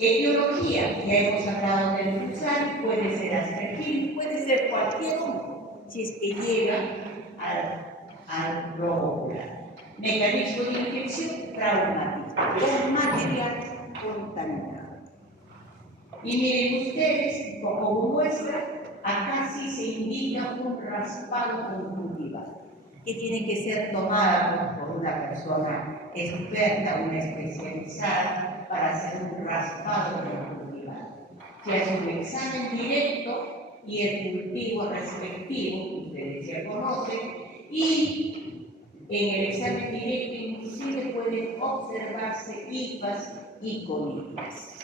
Etiología, ya hemos hablado del Fusari, puede ser Aspergillus, puede ser cualquier hongo, si es que llega al globo ocular. Mecanismo de infección, traumático, con material contaminado. Y miren ustedes, como muestra, acá sí se indica un raspado conjuntival, que tiene que ser tomada por una persona experta, una especializada, para hacer un raspado conjuntival. Se hace un examen directo y el cultivo respectivo, que ustedes ya conocen, y en el examen directo inclusive pueden observarse hifas y colitas.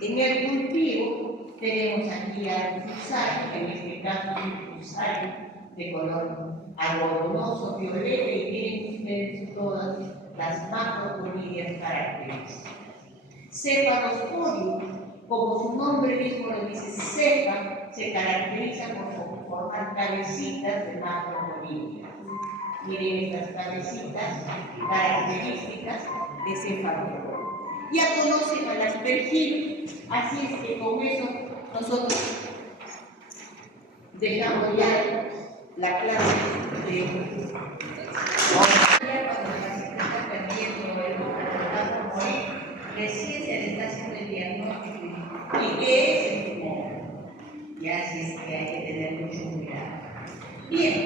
En el cultivo tenemos aquí al Fusari, en este caso un Fusari de color algodonoso violeta, y miren ustedes todas las macrocolidias características. Cephalosporin, como su nombre mismo lo dice, cepa, se caracteriza por formar cabecitas de macrocolidias. Miren estas cabecitas características de cephalosporin. Ya conocen al Aspergillus, así es que con eso nosotros dejamos ya la clase de cuando el paciente está perdiendo el ojo, recién se le está haciendo el diagnóstico. ¿Y qué es el tumor? Ya así es que hay que tener mucho cuidado. Bien,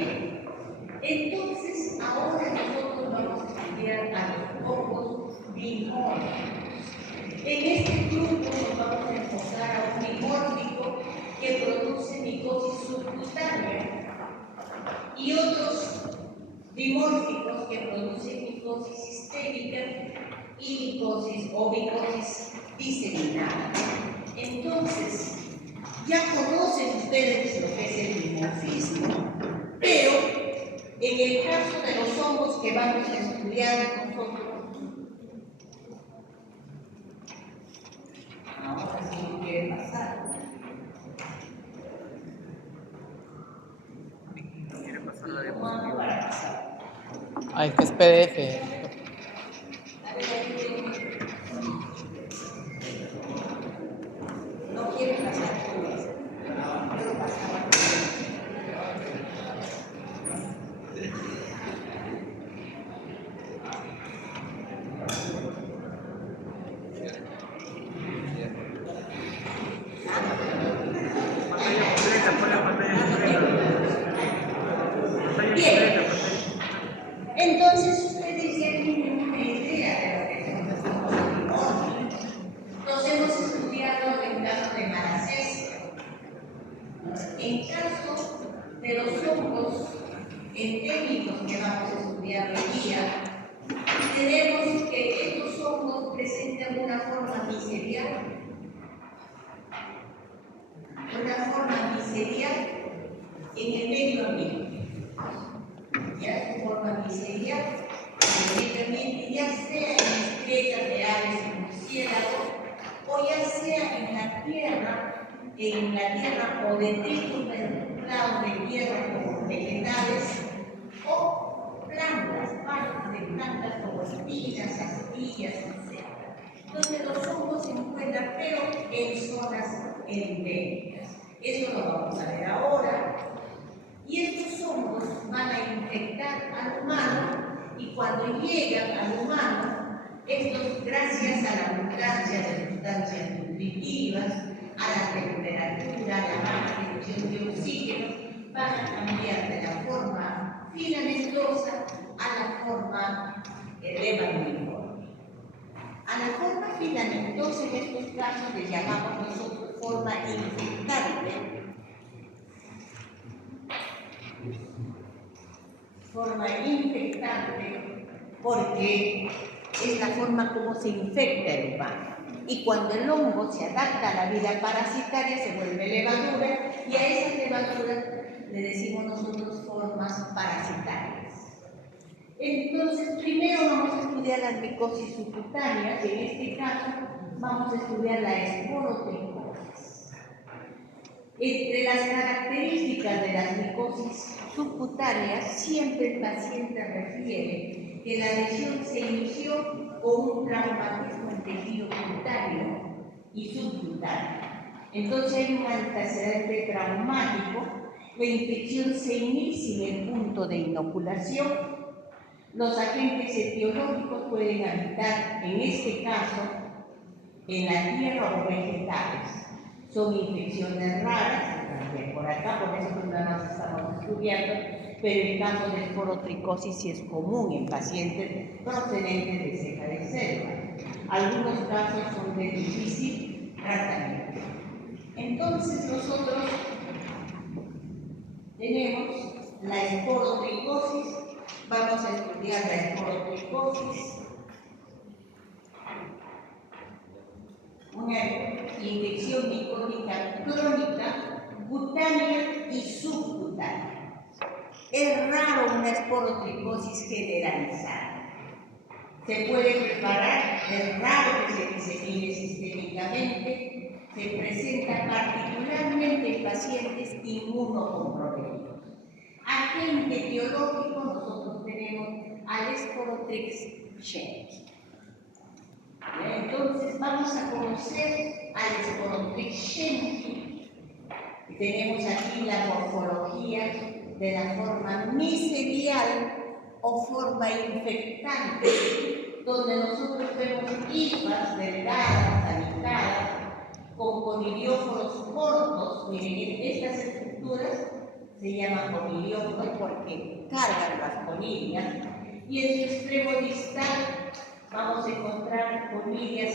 entonces ahora nosotros vamos a estudiar a los hongos dimórficos. En este grupo nos vamos a enfocar a un dimórfico que produce micosis subcutánea y otros dimórficos que producen micosis sistémica y micosis diseminada. Entonces, ya conocen ustedes lo que es el dimorfismo, pero en el caso de los hongos que vamos a estudiar nosotros, ahora sí no quiere pasar. ¿Cómo para pasar? Ah, es que es PDF. A ver, no quiere pasar con eso. Puedo pasar. Bien, entonces ustedes ya tienen una idea de lo que son los hongos dimórficos. Los hemos estudiado en caso de malacesia. En caso de los hongos endémicos que vamos a estudiar hoy día, tenemos que estos hongos presentan una forma miserial en el medio ambiente. Ya su forma miserial en el medio ambiente, ya sea en estrellas de aves y murciélagos, o ya sea en la tierra o detritos mezclados de tierra con vegetales, o plantas, partes de plantas como espinas, astillas, etc. Donde los hongos se encuentran, pero en zonas endémicas. Eso lo vamos a ver ahora. Y estos hongos van a infectar al humano, y cuando llegan al humano, estos, gracias a la abundancia de sustancias nutritivas, a la temperatura, a la baja tensión de oxígeno, van a cambiar de la forma filamentosa a la forma lemaniforme. A la forma filamentosa en estos casos le llamamos nosotros forma infectante. Forma infectante porque es la forma como se infecta el humano. Y cuando el hongo se adapta a la vida parasitaria, se vuelve levadura, y a esas levaduras le decimos nosotros formas parasitarias. Entonces, primero vamos a estudiar las micosis subcutáneas, y en este caso vamos a estudiar la esporotricosis. Entre las características de las micosis subcutáneas, siempre el paciente refiere que la lesión se inició con un traumatismo en tejido cutáneo y subcutáneo. Entonces hay un antecedente traumático, la infección se inicia en el punto de inoculación. Los agentes etiológicos pueden habitar, en este caso, en la tierra o vegetales. Son infecciones raras, también por acá, por eso no las estamos estudiando, pero el caso de esporotricosis sí es común en pacientes procedentes de ceja de selva. Algunos casos son de difícil tratamiento. Entonces nosotros tenemos la esporotricosis, vamos a estudiar la esporotricosis, una infección micótica crónica, cutánea y subcutánea. Es raro una esporotricosis generalizada. Se puede preparar, es raro que se disemine sistémicamente, se presenta particularmente en pacientes inmunocomprometidos. Agente etiológico, nosotros tenemos al Sporotrix shenki. Entonces vamos a conocer al Sporotrix shenki. Tenemos aquí la morfología de la forma micelial o forma infectante, donde nosotros vemos hifas delgadas, habitadas, con conidióforos cortos. Miren, estas estructuras se llaman conidióforos porque cargan las conidias, y en su extremo distal vamos a encontrar conidias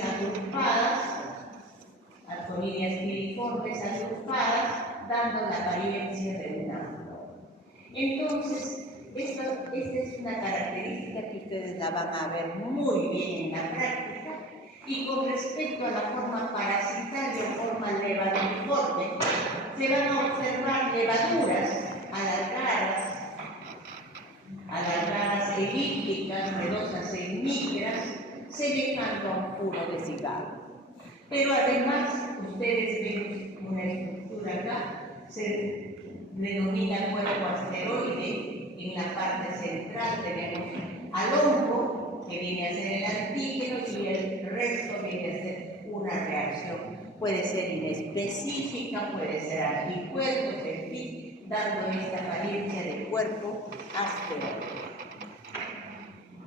piriformes agrupadas, dando la apariencia de una flor. Entonces, esta es una característica que ustedes la van a ver muy bien en la práctica. Y con respecto a la forma parasitaria o forma levaduriforme, se van a observar levaduras alargadas elípticas, redosas e micras, semejando a un puro de cigarro. Pero además, ustedes ven una estructura acá, se denomina cuerpo asteroide. En la parte central tenemos al hongo, que viene a ser el antígeno, y el resto viene a ser una reacción. Puede ser inespecífica, puede ser anticuerpos, en fin, dando esta apariencia de cuerpo asteroide.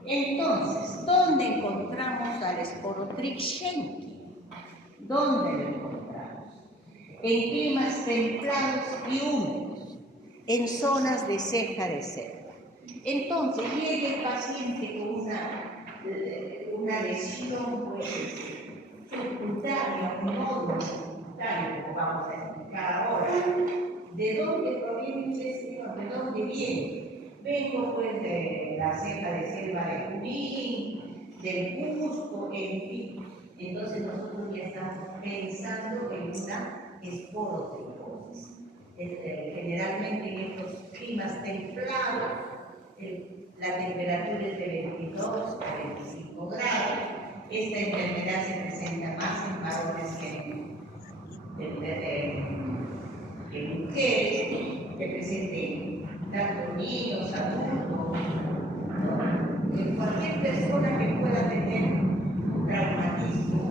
Entonces, ¿dónde encontramos al Sporotrix shenki? ¿Dónde lo encontramos? En climas templados y húmedos, en zonas de ceja de selva. Entonces, llega el paciente con una lesión subcutánea, un nódulo subcutáneo, como vamos a explicar ahora. ¿De dónde proviene este señor? ¿De dónde viene? Vengo pues de la ceja de selva de Junín, del Cusco, en fin. Entonces nosotros ya estamos pensando en una esporotricosis. Generalmente en estos climas templados, la temperatura es de 22 a 25 grados. Esta enfermedad se presenta más en varones que en mujeres, que presente tanto niños, adultos, ¿no? Cualquier persona que pueda tener un traumatismo,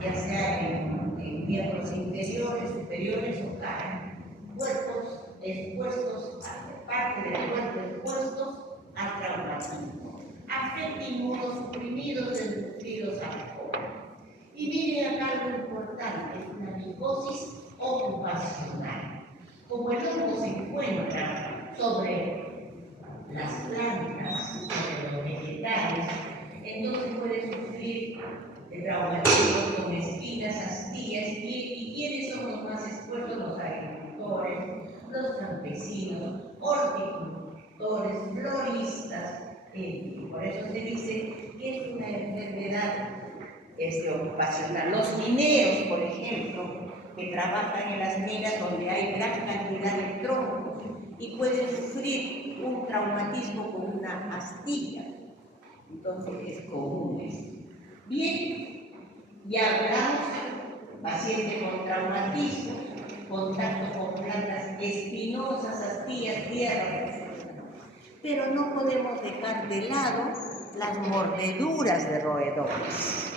ya sea en miembros inferiores, superiores o cara, cuerpos expuestos, parte del cuerpo expuestos al traumatismo, afecta inmunosuprimidos, desnutridos al joven. Y miren acá algo importante, es una micosis ocupacional. Como el hongo se encuentra sobre las plantas, sobre los vegetales, entonces puede sufrir traumatismos con espinas, astillas. ¿Y quiénes son los más expuestos? Los agricultores, los campesinos, horticultores, floristas. Por eso se dice que es una enfermedad ocupacional. Los mineros, por ejemplo, que trabajan en las minas donde hay gran cantidad de troncos y pueden sufrir un traumatismo con una astilla. Entonces es común esto. Bien, ya hablamos, paciente con traumatismo, contacto con plantas espinosas, astillas, tierra, etc. Pero no podemos dejar de lado las mordeduras de roedores.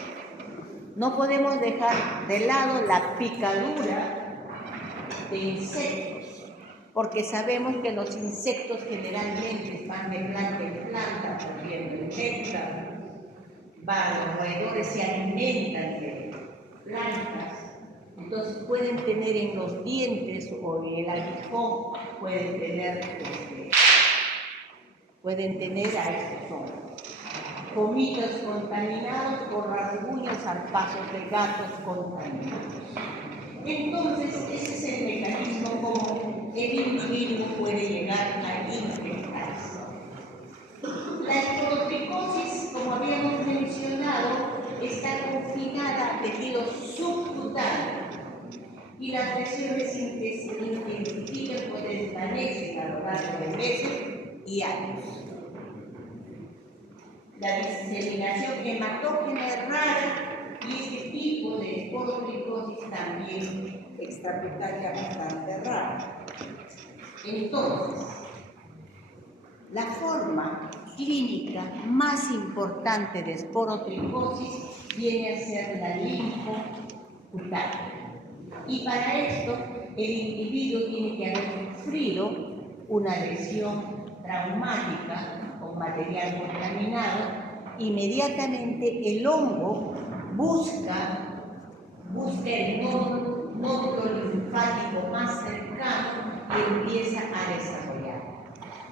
No podemos dejar de lado la picadura de insectos, porque sabemos que los insectos generalmente van de planta en planta, comiendo el néctar, van roedores, se alimentan de plantas, entonces pueden tener en los dientes o en el aguijón, pueden tener a estos hongos. Comidos contaminados por rasguños, zarpazos de gatos contaminados. Entonces, ese es el mecanismo como el individuo puede llegar a infectarse. La esporotricosis, como habíamos mencionado, está confinada a tejido subcutáneo y las lesiones se intensifican o desvanecen a lo largo de meses y años. La diseminación hematógena es rara y este tipo de esporotricosis también extracutárea bastante rara. Entonces, la forma clínica más importante de esporotricosis viene a ser la linfocutánea. Y para esto, el individuo tiene que haber sufrido una lesión traumática con material contaminado. Inmediatamente el hongo busca el nódulo linfático más cercano y empieza a desarrollar.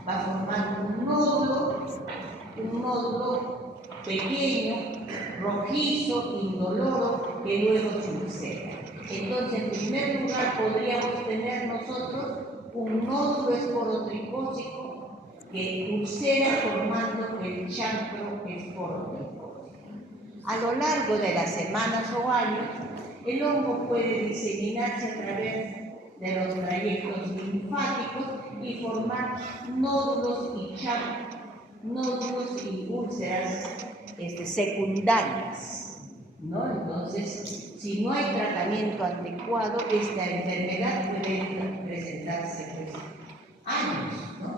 Va formando un nódulo pequeño, rojizo, indoloro, que luego se ulcera. Entonces, en primer lugar, podríamos tener nosotros un nódulo esporotricósico que ulcera formando el chancro esporotricósico. A lo largo de las semanas o años, el hongo puede diseminarse a través de los trayectos linfáticos y formar nódulos y úlceras secundarias, ¿no? Entonces, si no hay tratamiento adecuado, esta enfermedad puede presentarse pues, años, ¿no?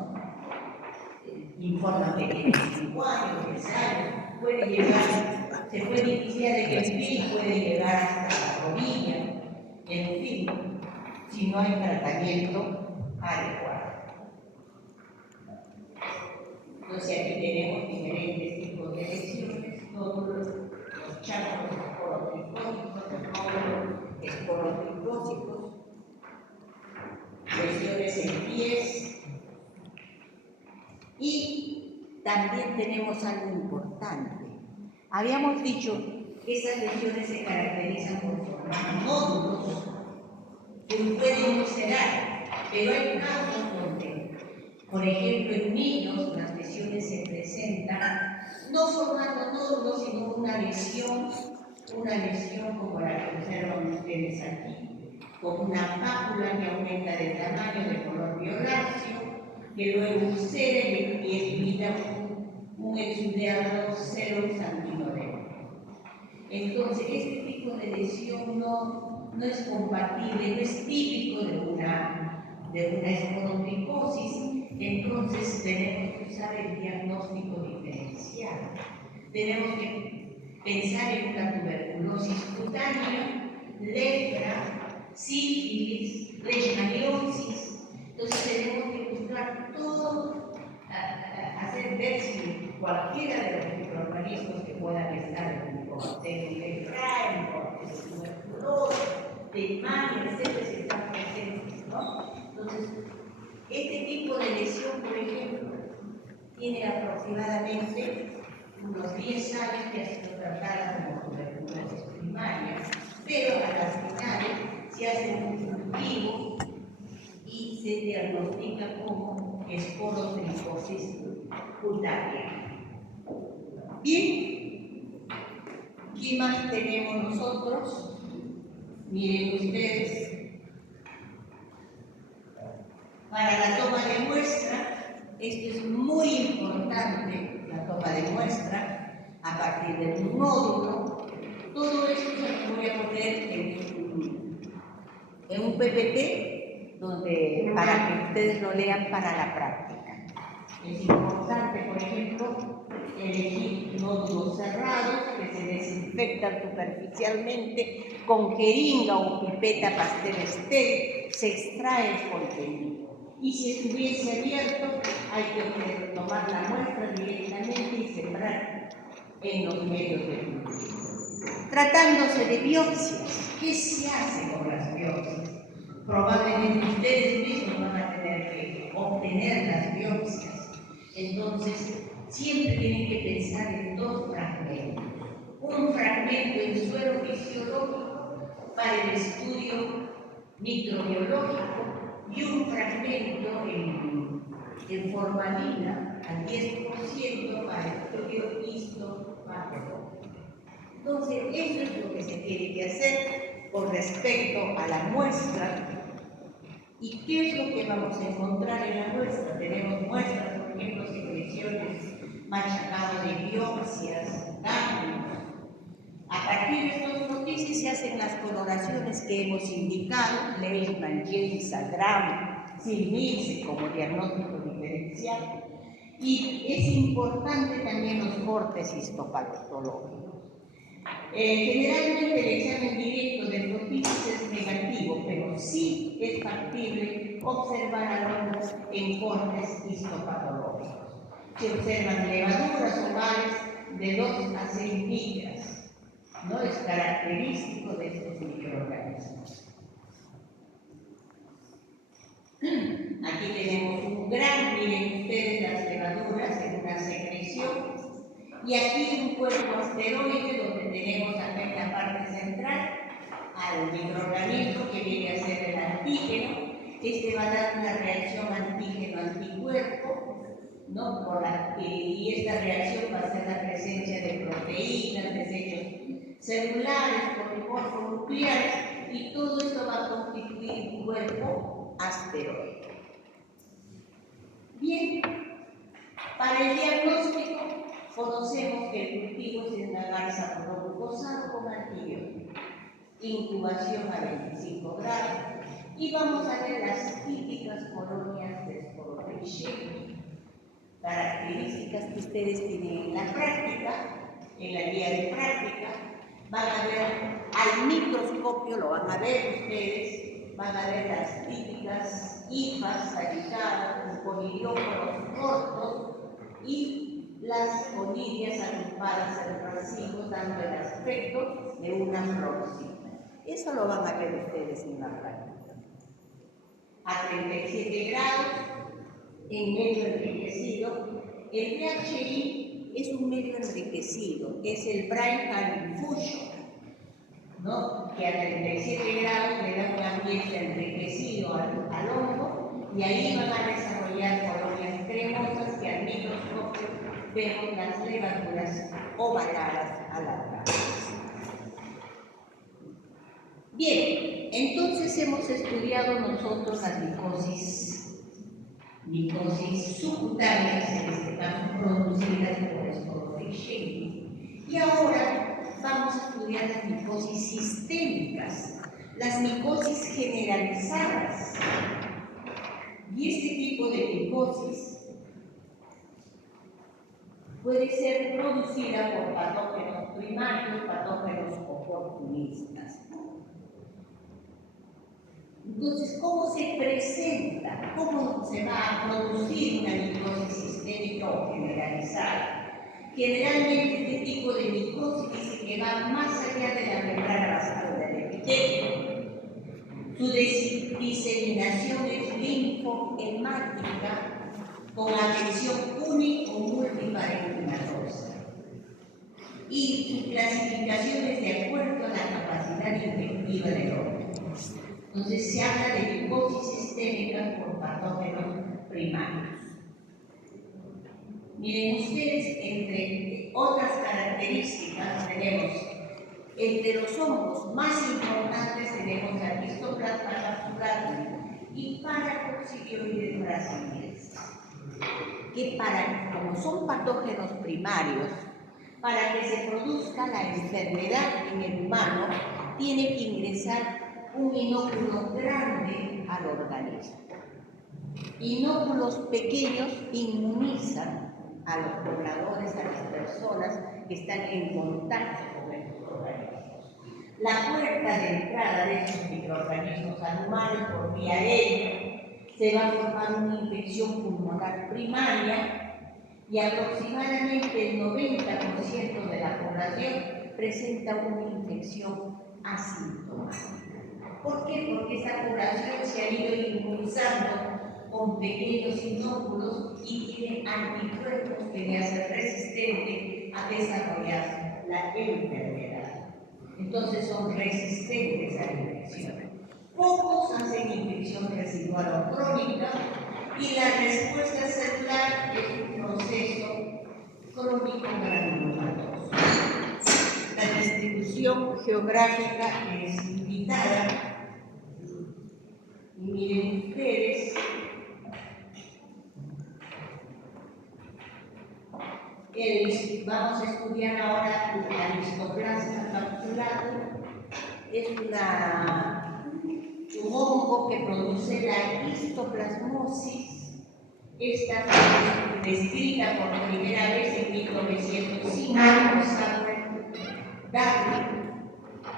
Informan que tiene 5 años, 10 años, se puede iniciar en el pie y puede llegar hasta la rodilla, en fin, si no hay tratamiento adecuado. Entonces aquí tenemos diferentes tipos de lesiones, todos los chancros esporotricósicos, lesiones en pies, y también tenemos algo importante. Habíamos dicho que esas lesiones se caracterizan por formar nódulos que pueden ulcerar, pero hay casos donde, por ejemplo, en niños las lesiones se presentan no formando nódulos, sino una lesión como la que observan ustedes aquí, con una pápula que aumenta de tamaño, de color violáceo, que luego ulcera y emita un exudado serosanguinolento. Entonces, este tipo de lesión no es compatible, no es típico de una esporotricosis. Entonces, tenemos que usar el diagnóstico diferencial. Tenemos que pensar en una tuberculosis cutánea, lepra, sífilis, leishmaniosis. Entonces, tenemos que buscar todo, hacer ver si cualquiera de los microorganismos que puedan estar en el bacterio lepra, en tuberculosis, Leishmania, etcétera, se están presentes, ¿no? Entonces, este tipo de lesión, por ejemplo, tiene aproximadamente unos 10 años que ha sido tratada como tuberculosis primaria, pero a las finales se hace un cultivo y se diagnostica como esporotricosis cutánea. Bien, ¿qué más tenemos nosotros? Miren ustedes, para la toma de muestra, esto es muy importante, la toma de muestra, a partir de un nódulo. Todo esto se lo voy a poner en un PPT, para que ustedes lo lean para la práctica. Es importante, por ejemplo, elegir nódulos cerrados que se desinfectan superficialmente con jeringa o pipeta pastel estéril, se extrae el contenido. Y si estuviese abierto, hay que tomar la muestra directamente y sembrar en los medios de cultivo. Tratándose de biopsias, ¿qué se hace con las biopsias? Probablemente ustedes mismos van a tener que obtener las biopsias. Entonces, siempre tienen que pensar en dos fragmentos. Un fragmento en suelo fisiológico para el estudio microbiológico y un fragmento en formalina al 10% para el estudio histopatológico. Entonces, eso es lo que se tiene que hacer con respecto a la muestra. ¿Y qué es lo que vamos a encontrar en la muestra? Tenemos muestras, por ejemplo, secreciones, machacado de biopsias, ganglios. A partir de estos noticias se hacen las coloraciones que hemos indicado, Leishman, James, Graham, Silmice como diagnóstico diferencial. Y es importante también los cortes histopatológicos. Generalmente el examen directo del protisis es negativo, pero sí es factible observar alumnos en cortes histopatológicos. Se observan levaduras ovales de 2 a 6 micras, ¿no? Es característico de estos microorganismos. Aquí tenemos un gran, miren ustedes las levaduras en una secreción. Y aquí un cuerpo asteroide donde tenemos acá en la parte central al microorganismo que viene a ser el antígeno. Este va a dar una reacción antígeno-anticuerpo, ¿no? Y esta reacción va a ser la presencia de proteínas, desechos celulares, polimorfos nucleares, y todo esto va a constituir un cuerpo asteroide. Bien, para el diagnóstico, conocemos que el cultivo es en la garza broncosa con antibiótico, incubación a 25 grados, y vamos a ver las típicas colonias de Sporotrichia, características que ustedes tienen en la práctica, en la guía de práctica. Van a ver al microscopio, lo van a ver ustedes, van a ver las típicas hifas talizadas con conidióforos cortos y las conidias agrupadas en racimos, dando el aspecto de una florcita. Eso lo van a ver ustedes en la práctica. A 37 grados, en medio enriquecido, el PHI es un medio enriquecido, es el Brigham Fusion, ¿no? Que a 37 grados le da un ambiente enriquecido al hongo, y ahí van a desarrollar colonias cremosas que al microscopio vemos las levaduras ovaladas alargadas. Bien, entonces hemos estudiado nosotros las micosis subcutáneas, en este caso producidas por Sporotrichia. Y ahora vamos a estudiar las micosis sistémicas, las micosis generalizadas. Y este tipo de micosis puede ser producida por patógenos primarios, patógenos oportunistas. Entonces, ¿cómo se presenta? ¿Cómo se va a producir una micosis sistémica o generalizada? Generalmente este tipo de micosis dice que va más allá de la membrana basal del epitelio. Su diseminación es linfohemática con afección única o multiparenquimatosa. Y su clasificación es de acuerdo a la capacidad infectiva del órgano. Entonces se habla de micosis sistémica por patógenos primarios. Miren ustedes, entre otras características tenemos, entre los hongos más importantes tenemos la Histoplasma capsulatum y Paracoccidioides brasiliensis, que como son patógenos primarios, para que se produzca la enfermedad en el humano, tiene que ingresar un inóculo grande al organismo. Inóculos pequeños inmunizan a los pobladores, a las personas que están en contacto con estos organismos. La puerta de entrada de estos microorganismos al humano por vía aérea se va a formar una infección pulmonar primaria y aproximadamente el 90% de la población presenta una infección asintomática. ¿Por qué? Porque esa población se ha ido inmunizando con pequeños inóculos y tiene anticuerpos que le hacen resistente a desarrollar la enfermedad. Entonces son resistentes a la infección. Pocos hacen infección residual o crónica y la respuesta celular es un proceso crónico granulomatoso. La distribución geográfica es limitada y miren ustedes vamos a estudiar ahora el histoplasma capsulado. Es un hongo que produce la histoplasmosis. Esta fue descrita por primera vez en 1905 por Samuel Darwin.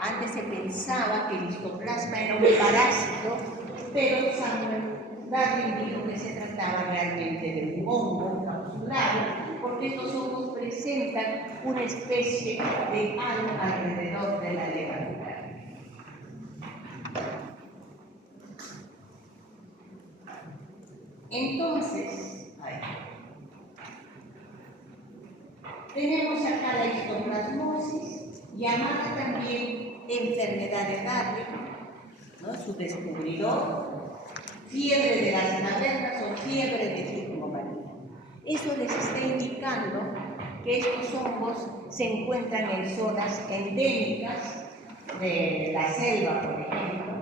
Antes se pensaba que el histoplasma era un parásito, pero Samuel Darwin dijo que se trataba realmente de un hongo capsulado, porque estos hongos presentan una especie de halo alrededor de la levadura. Entonces, tenemos acá la histoplasmosis, llamada también enfermedad de Darwin, ¿no? Su descubridor, fiebre de las cavernas o fiebre de Sigmomanía. Eso les está indicando que estos hongos se encuentran en zonas endémicas de la selva, por ejemplo.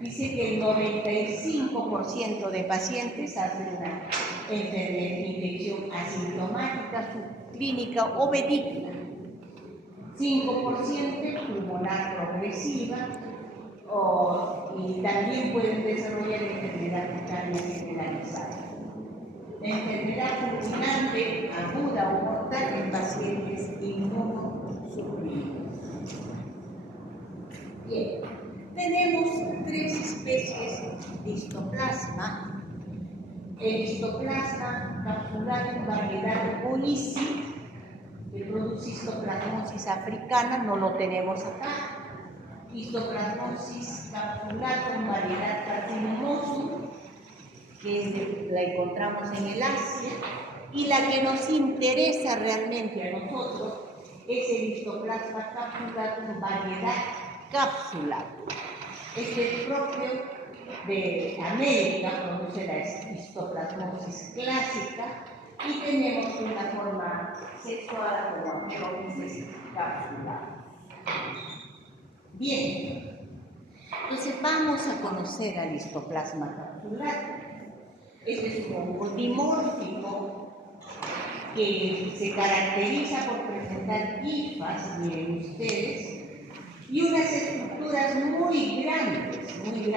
Dice que el 95% de pacientes hacen una infección asintomática, subclínica o benigna. 5% pulmonar progresiva y también pueden desarrollar enfermedad cutánea generalizada. La enfermedad fulminante, aguda o mortal en pacientes inmunosuprimidos. Bien, tenemos 3 especies de histoplasma. El histoplasma capsular variedad Boisi, que produce histoplasmosis africana, no lo tenemos acá. Histoplasmosis capsular con variedad carcinomosum, que la encontramos en el Asia, y la que nos interesa realmente a nosotros es el histoplasma capsular con variedad cápsula. Este es propio de América, produce la histoplasmosis clásica y tenemos una forma sexual como Amphioxus cápsula. Bien, entonces vamos a conocer al histoplasma capsular. Este es un hongo dimórfico que se caracteriza por presentar hifas, miren ustedes, y unas estructuras muy grandes, de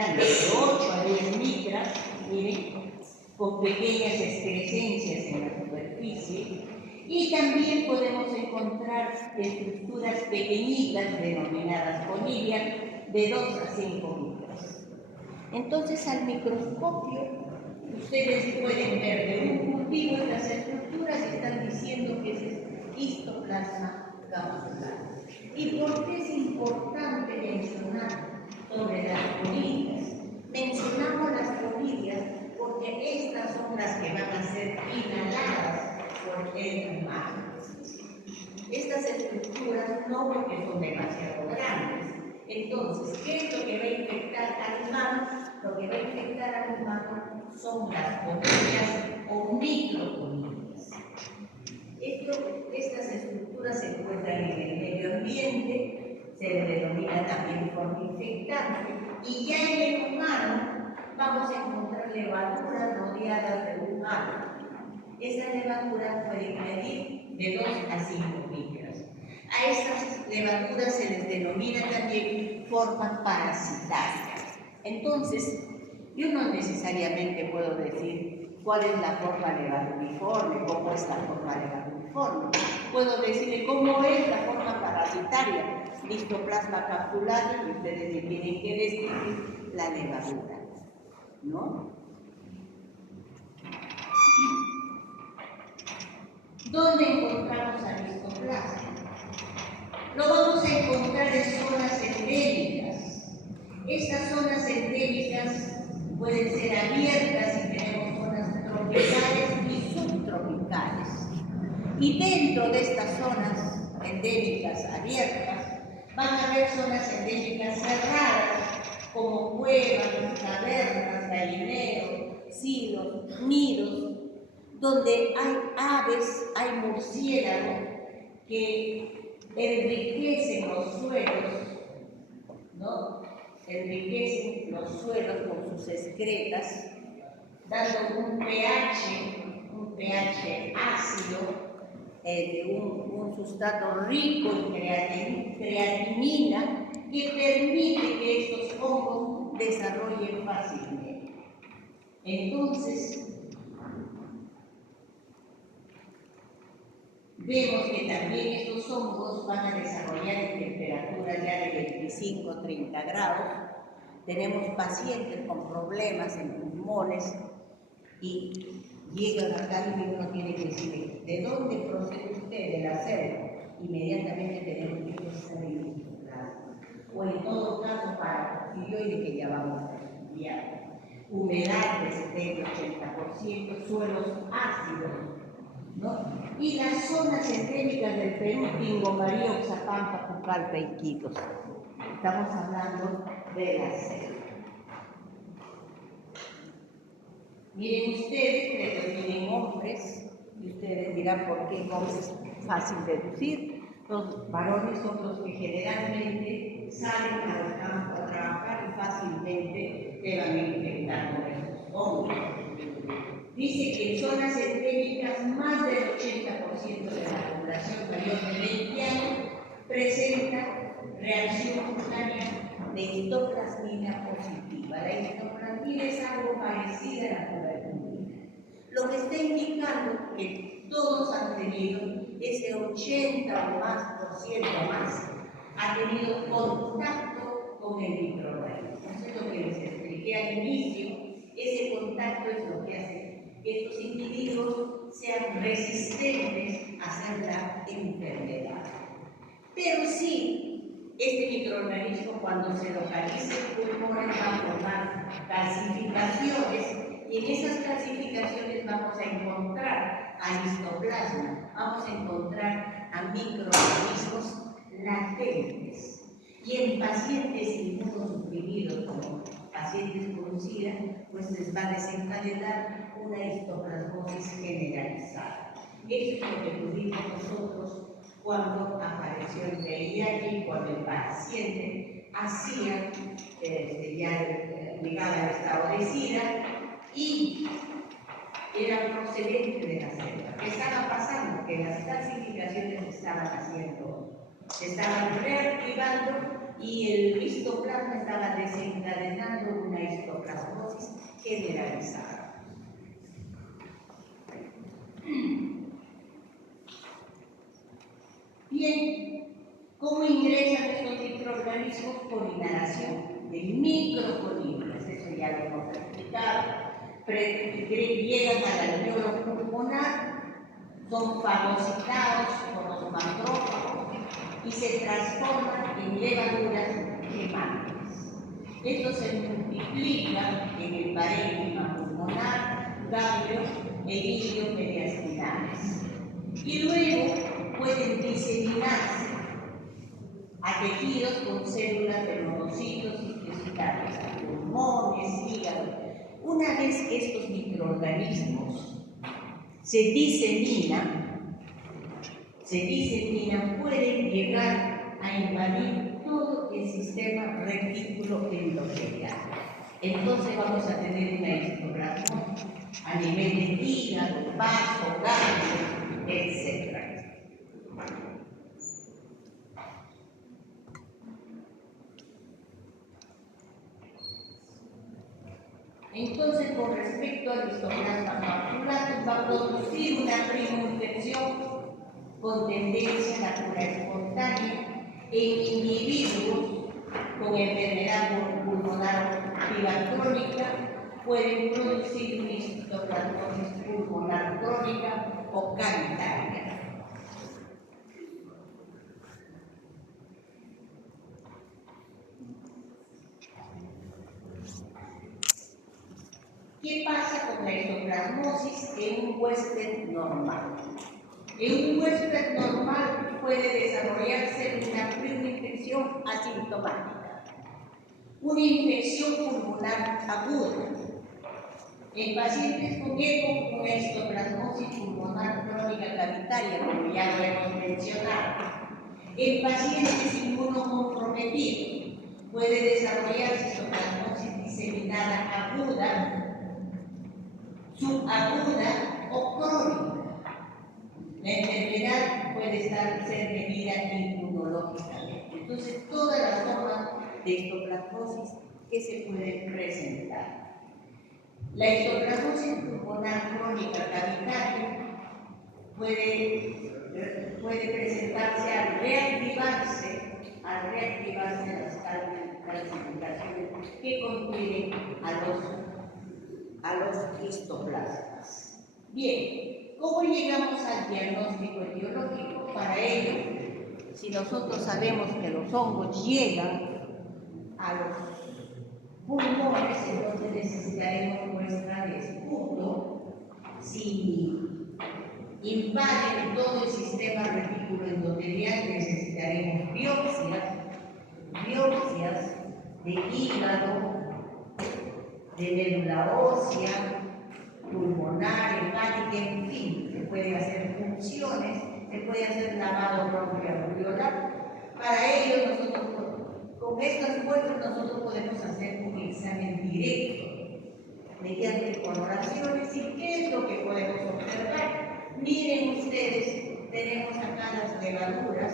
8 a 10 micras, miren, con pequeñas excrescencias en la superficie. Y también podemos encontrar estructuras pequeñitas denominadas conidias de 2 a 5 micras. Entonces, al microscopio, ustedes pueden ver de un cultivo estas estructuras y están diciendo que ese es histoplasma capsular. ¿Y por qué es importante mencionar sobre las conidias? Mencionamos las conidias porque estas son las que van a ser inhaladas por el humano. Estas estructuras no, porque son demasiado grandes. Entonces, ¿qué es lo que va a infectar al humano? Lo que va a infectar al humano son las conidias o microconidias. Estas estructuras se encuentran en el medio ambiente, se le denomina también forma infectante, y ya en el humano vamos a encontrar levaduras rodeadas de un halo. Esas levaduras pueden medir de 2 a 5 micras. A estas levaduras se les denomina también forma parasitaria. Entonces, Yo no necesariamente puedo decir cuál es la forma levaduriforme, cómo es la forma levaduriforme. Puedo decirle cómo es la forma parasitaria, histoplasma capsulario, y ustedes me tienen que describir la levadura, ¿no? ¿Dónde encontramos al histoplasma? Lo vamos a encontrar en zonas endémicas. Estas zonas endémicas pueden ser abiertas si tenemos zonas tropicales y subtropicales. Y dentro de estas zonas endémicas abiertas van a haber zonas endémicas cerradas, como cuevas, cavernas, gallineros, silos, nidos, donde hay aves, hay murciélagos que enriquecen los suelos, ¿no? Enriquecen los suelos con sus excretas, dando un pH ácido, un sustrato rico en creatinina que permite que estos hongos desarrollen fácilmente. Entonces, vemos que también estos hongos van a desarrollar en temperaturas ya de 25 o 30 grados. Tenemos pacientes con problemas en pulmones y llegan acá y uno tiene que decirle, ¿de dónde procede usted? De la selva. Inmediatamente tenemos que empezar a identificar. O en todo caso, para opioides que ya vamos a estudiar. Humedad de 70-80%, suelos ácidos, ¿no? Y las zonas endémicas del Perú, Tingomarí, Oxapampa, Pucallpa y Iquitos. Estamos hablando de la selva. Miren ustedes, que tienen hombres, y ustedes dirán por qué hombres es fácil deducir. Los varones son los que generalmente salen al campo a trabajar y fácilmente te van a infectar con esos hongos. Dice que en zonas endémicas más del 80% de la población mayor de 20 años presenta reacción cutánea de histoplasmina positiva. La histoplasmina es algo parecida a la tuberculina. Lo que está indicando que todos han tenido ese 80 o más por ciento más, ha tenido contacto con el microorganismo. Eso es lo que les expliqué al inicio. Ese contacto es lo que hace que estos individuos sean resistentes a hacer la enfermedad. Pero sí, este microorganismo cuando se localiza en pulmones va a formar calcificaciones y en esas calcificaciones vamos a encontrar al histoplasma, vamos a encontrar a microorganismos latentes. Y en pacientes inmunosuprimidos como pacientes con SIDA, pues les va a desencadenar una histoplasmosis generalizada. Eso es lo que tuvimos nosotros cuando apareció el VIH, cuando el paciente hacía, ya llegaba al estado de SIDA y era procedente de la selva. ¿Qué estaba pasando? Que las calcificaciones se estaban reactivando y el histoplasma estaba desencadenando una histoplasmosis generalizada. Bien, ¿cómo ingresan estos microorganismos? Por inhalación de microcolinias, eso ya lo hemos explicado. Llegan al alveolo pulmonar, son fagocitados por los macrófagos y se transforman en levaduras hemáticas. Esto se multiplica en el parénquima pulmonar, ganglios e hilios mediastinales. Y luego pueden diseminarse a tejidos con células de monocitos y cristales, pulmones, hígado. Una vez que estos microorganismos se diseminan, pueden llegar a invadir todo el sistema retículo endotelial. Entonces vamos a tener una histoplasmosis a nivel de hígado, vaso, ganglios, etc. Entonces, con respecto al histoplasma maculatum, va a producir una primoinfección con tendencia a la cura espontánea en individuos con enfermedad pulmonar activa crónica, pueden producir una histoplasmosis pulmonar crónica o cavitaria. ¿Qué pasa con la histoplasmosis en un huésped normal? En un huésped normal puede desarrollarse una primoinfección asintomática, una infección pulmonar aguda. En pacientes con EPO, una histoplasmosis pulmonar crónica cavitaria, como ya lo hemos mencionado. En pacientes inmunocomprometidos puede desarrollarse histoplasmosis diseminada aguda, subaguda o crónica. La enfermedad puede ser medida inmunológicamente. Entonces, todas las formas de histoplasmosis que se pueden presentar. La histoplasmosis pulmonar crónica cavitaria puede presentarse al reactivarse las calcificaciones que contienen a los histoplasmas. Bien, ¿cómo llegamos al diagnóstico etiológico? Para ello, si nosotros sabemos que los hongos llegan a los pulmones, entonces necesitaremos muestra de esputo. Si invaden todo el sistema retículo endotelial, necesitaremos biopsias de hígado, de médula ósea, pulmonar, hepática, en fin, se puede hacer punciones, se puede hacer lavado bronquialveolar. Para ello, con estas muestras nosotros podemos hacer un examen directo mediante coloraciones. ¿Y qué es lo que podemos observar? Miren ustedes, tenemos acá las levaduras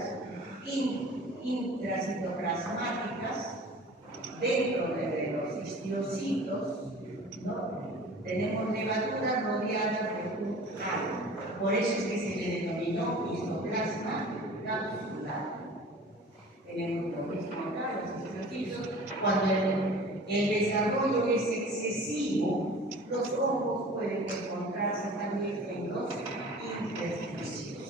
intracitoplasmáticas dentro de los histiocitos, ¿no? Tenemos levaduras rodeadas de un halo. Por eso es que se le denominó histoplasma capsular. Tenemos lo mismo acá, los histiocitos. Cuando el desarrollo es excesivo, los hongos pueden encontrarse también en los intersticios.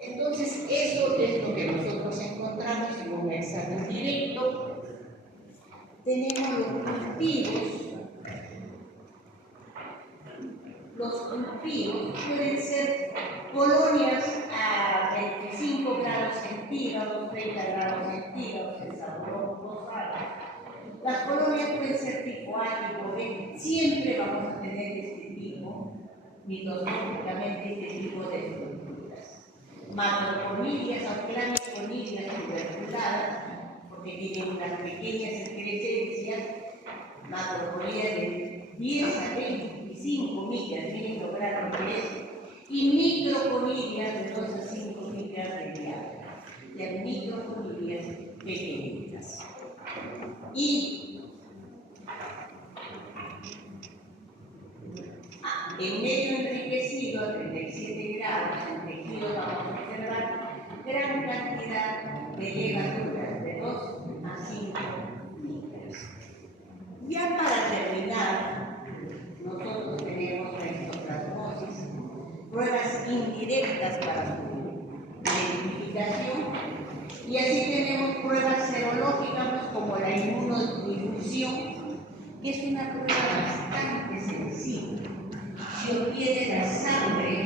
Entonces, eso es lo que nosotros encontramos en un examen directo. Tenemos los cultivos. Los cultivos pueden ser colonias a 25 grados centígrados, 30 grados centígrados, el sabor rosado. Las colonias pueden ser tipo A, tipo B. Siempre vamos a tener este tipo, microscópicamente, este tipo de estructuras. Macroconillas o clamiconillas tuberculadas, porque tienen unas pequeñas excrescencias, macroconillas de 10 a 25 millas, miren lo grande que es, y microconillas de 2 a 5 millas de diámetro, de microconillas pequeñitas. Y en medio enriquecido a 37 grados en tejido vamos a observar gran cantidad de levaduras de 2 a 5 millas. Ya para terminar, nosotros tenemos la histoplasmosis, pruebas indirectas para su identificación, y así tenemos pruebas serológicas como la inmunodifusión, que es una prueba bastante sencilla. Se obtiene la sangre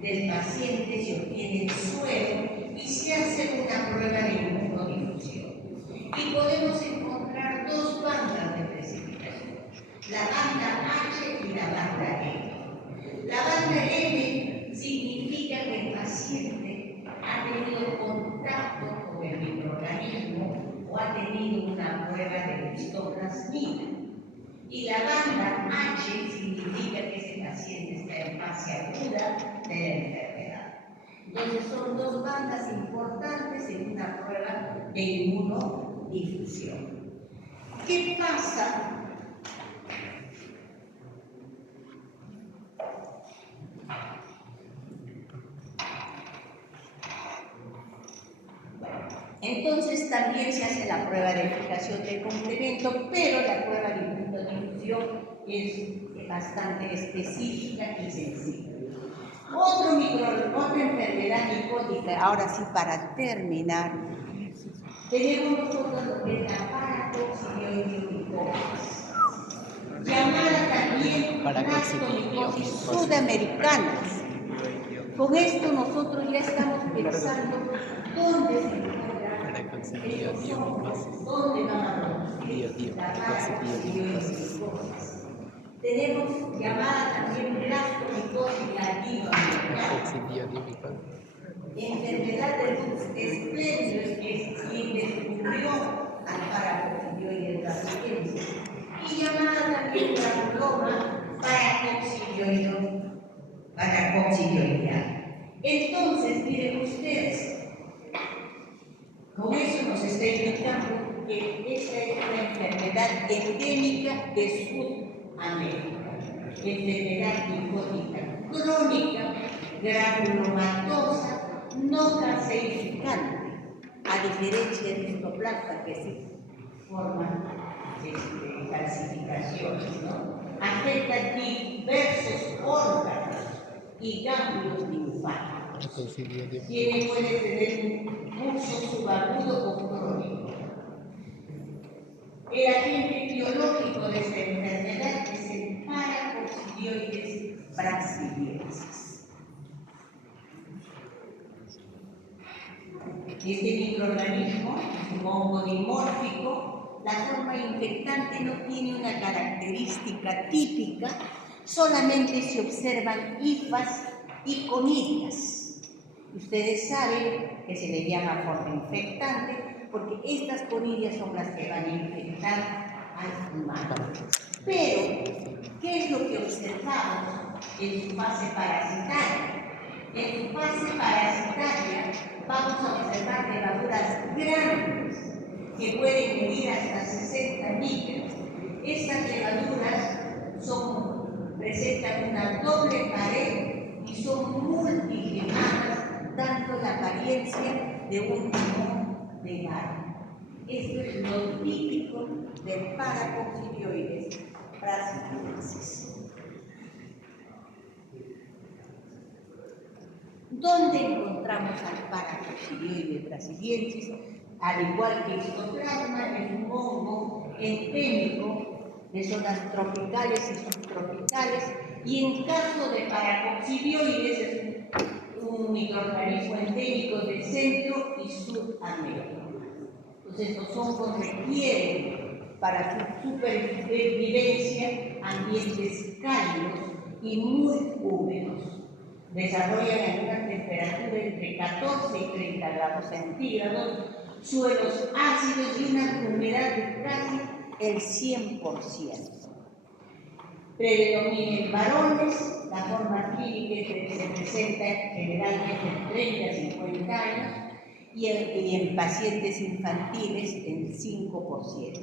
del paciente, se obtiene el suero y se hace una prueba de inmunodifusión. Y podemos encontrar dos bandas de precipitación, la banda H y la banda M. La banda M significa que el paciente ha tenido contacto con el microorganismo o ha tenido una prueba de histoplasmina. Y la banda H significa que ese paciente está en fase aguda de la enfermedad. Entonces son dos bandas importantes en una prueba de inmunodifusión. ¿Qué pasa también se hace la prueba de fijación del complemento, pero la prueba de difusión es bastante específica y sencilla. Otra enfermedad micótica, ahora sí para terminar, tenemos nosotros lo que es la paracoccidioides, llamada también blastomicosis sudamericana. Con esto nosotros ya estamos pensando dónde se encuentra estos hongos, dónde van a producir la paracoccidioides. Tenemos llamada también blastomicosis latinoamericana, enfermedad del espléndido, que es quien descubrió al paracoccidioides brasileño, y llamada también granuloma paracoccidioidea. Entonces, miren ustedes, con eso nos está indicando que esta es una enfermedad endémica de Sudamérica, enfermedad micótica crónica, granulomatosa, no caseificante, a diferencia de histoplasma que sí forma calcificaciones, ¿no? Afecta diversos órganos y ganglios linfáticos. Puede tener un uso subagudo o crónico. El agente biológico de esta enfermedad es el paracoccidioides brasiliensis. Este microorganismo es un hongo dimórfico. La forma infectante no tiene una característica típica, solamente se observan hifas y conidias. Ustedes saben que se le llama forma infectante porque estas conidias son las que van a infectar al humano. Pero, ¿qué es lo que observamos en su fase parasitaria? En su fase parasitaria vamos a observar levaduras grandes que pueden medir hasta 60 micras. Estas levaduras presentan una doble pared y son multigemadas, dando la apariencia de un limón de barro. Esto es lo típico del paracoccidioides brasiliensis. ¿Dónde encontramos al paracoccidioides brasiliensis? Al igual que histoplasma, es un hongo endémico de zonas tropicales y subtropicales, y en caso de paracoccidioides es un microorganismo endémico de Centro y Sudamérica. Entonces, estos hongos requieren para su supervivencia ambientes cálidos y muy húmedos. Desarrollan en una temperatura entre 14 y 30 grados centígrados, suelos ácidos y una humedad de casi el 100%. Predomina en varones, la forma clínica se presenta generalmente en 30 a 50 años y en pacientes infantiles en 5%.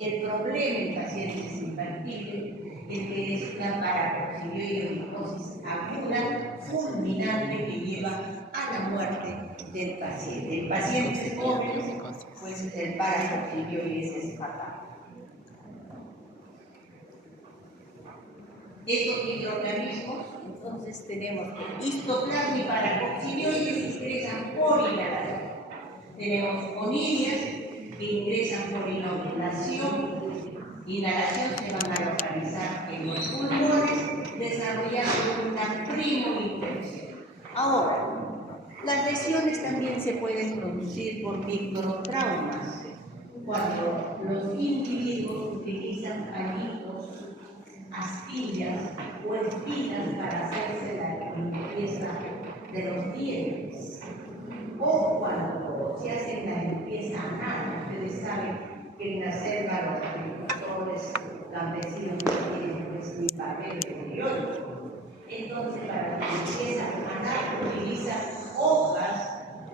El problema en pacientes infantiles es que es una paracoccidioides aguda, fulminante, que lleva a la muerte del paciente. En pacientes jóvenes, pues el paracoccidioides es fatal. Estos microorganismos, entonces tenemos que histoplasma y paracoccidioides ingresan por inhalación. Tenemos conidias que ingresan por inoculación. Inhalación se van a localizar en los pulmones, desarrollando una primoinfección. Ahora, las lesiones también se pueden producir por microtraumas, cuando los individuos utilizan pañitos, astillas o espinas para hacerse la limpieza de los dientes, o cuando se hace la limpieza anal. Ustedes saben que en la selva los agricultores campesinos no tienen pues ni papel periódico. Entonces, para la limpieza anal utilizan hojas,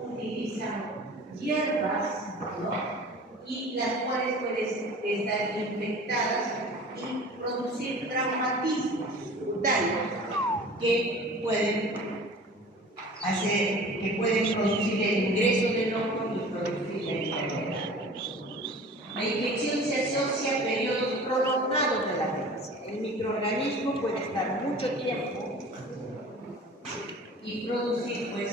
utilizan hierbas, ¿no? Y las cuales pueden estar infectadas y producir traumatismos cutáneos que pueden producir el ingreso del hongo y producir la enfermedad. La infección se asocia a periodos prolongados de latencia. El microorganismo puede estar mucho tiempo y producir pues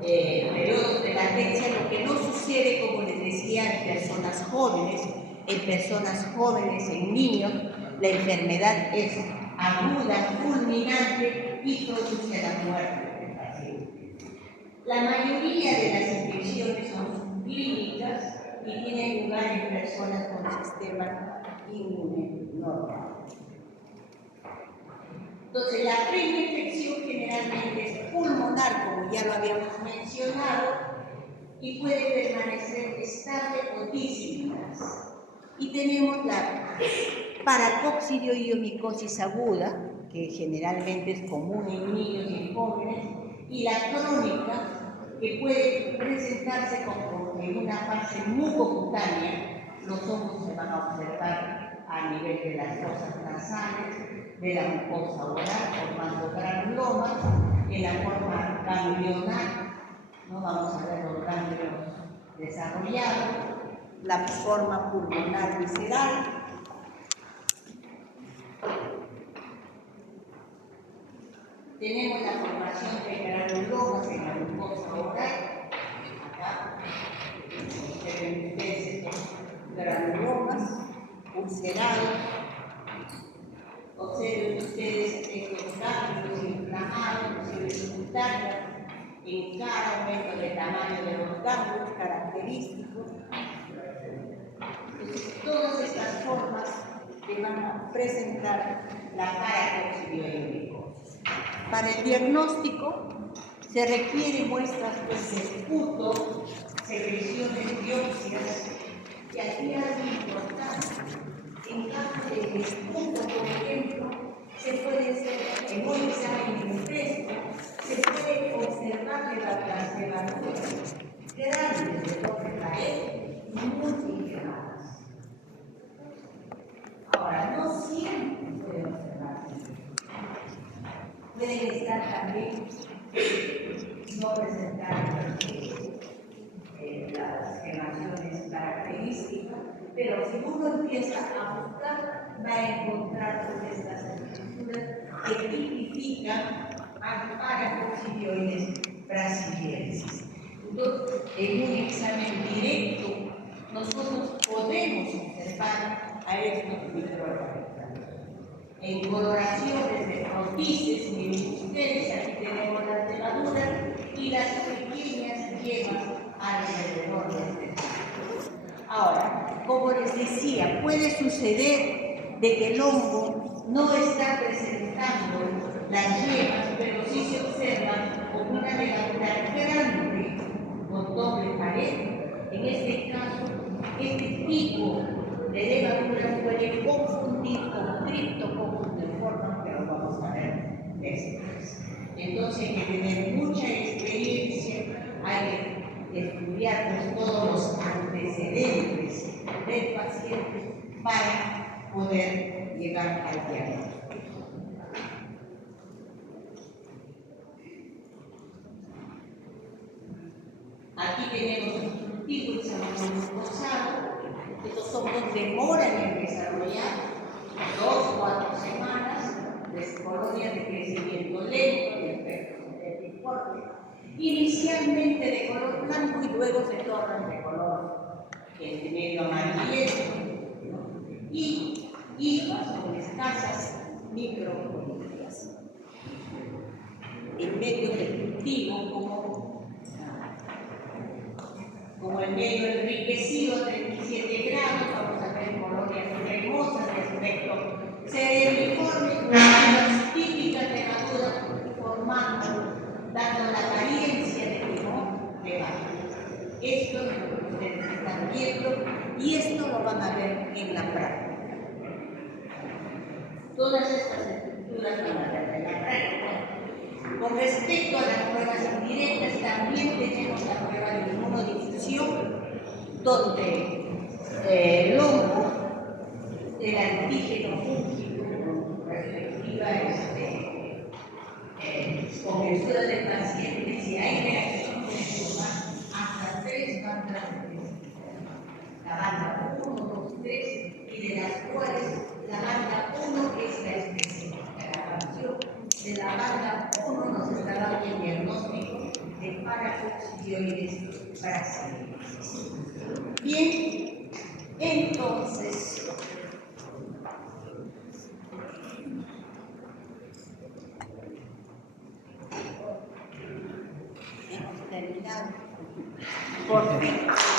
periodos de latencia, lo que no sucede, como les decía, en personas jóvenes. En personas jóvenes, en niños, la enfermedad es aguda, fulminante y produce la muerte del paciente. La mayoría de las infecciones son clínicas y tienen lugar en personas con sistema inmune normal. Entonces, la primera infección generalmente es pulmonar, como ya lo habíamos mencionado, y puede permanecer estable o disminuirse. Y tenemos la paracoccidioidomicosis aguda, que generalmente es común en niños y en jóvenes, y la crónica, que puede presentarse como en una fase mucocutánea. Los hongos se van a observar a nivel de las fosas nasales, de la mucosa oral, formando granulomas, en la forma ganglionar, ¿no? Vamos a ver los ganglios desarrollados, la forma pulmonar visceral, tenemos la formación de granulomas en la mucosa oral, acá, observen ustedes estos granulomas ulcerados, observen ustedes estos ganglios inflamados, observen cutáneas, en cada aumento de tamaño de los ganglios característicos. Entonces, todas estas formas que van a presentar la paracoccidioidomicosis. Para el diagnóstico se requieren muestras pues, de esputo, secreciones, biopsias, y aquí hay algo importante. En caso de esputo, por ejemplo, se puede hacer en un examen fresco, se puede observar las levaduras grandes de doble pared y muy inflamadas. Ahora, no siempre puede observarse. Pueden estar también no presentar las quemaciones características, pero si uno empieza a buscar, va a encontrar todas estas estructuras que tipifican a paracoccidioides brasiliensis. Entonces, en un examen directo, nosotros podemos observar a estos microorganismos. En coloraciones de protices, miren ustedes, aquí tenemos las levaduras y las pequeñas yemas alrededor de este. Ahora, como les decía, puede suceder de que el hongo no está presentando las yemas, pero sí se observa como una levadura grande con doble pared. En este caso, este tipo de levadura puede confundir con criptococcus deformans, que lo vamos a ver después. Entonces hay que tener mucha experiencia, hay que estudiar pues, todos los antecedentes del paciente para poder llegar al diagnóstico. Aquí tenemos un cultivo mucosado. Estos hongos demoran en desarrollar 2 o 4 semanas de colonias de crecimiento lento, de efecto fuerte, inicialmente de color blanco y luego se tornan de color medio amarillento, ¿no? Y hifas con escasas micropolicias. En medio del cultivo, como el medio enriquecido a 37 grados, vamos a ver colonias cremosas de aspecto cerebriforme, las típicas levaduras formando, dando la apariencia de limón de baja. Esto es lo que ustedes están viendo y esto lo van a ver en la práctica. Todas estas estructuras van a ver en la práctica. Con respecto a las pruebas indirectas, también tenemos la prueba de inmunodifusión, donde el hongo, el antígeno fúngico, con respectiva convención del paciente, si hay reacción, puede tomar hasta 3 bandas de de la banda 1 nos está dando el diagnóstico de paracoccidioides brasileños. Bien, entonces, hemos terminado. Por fin.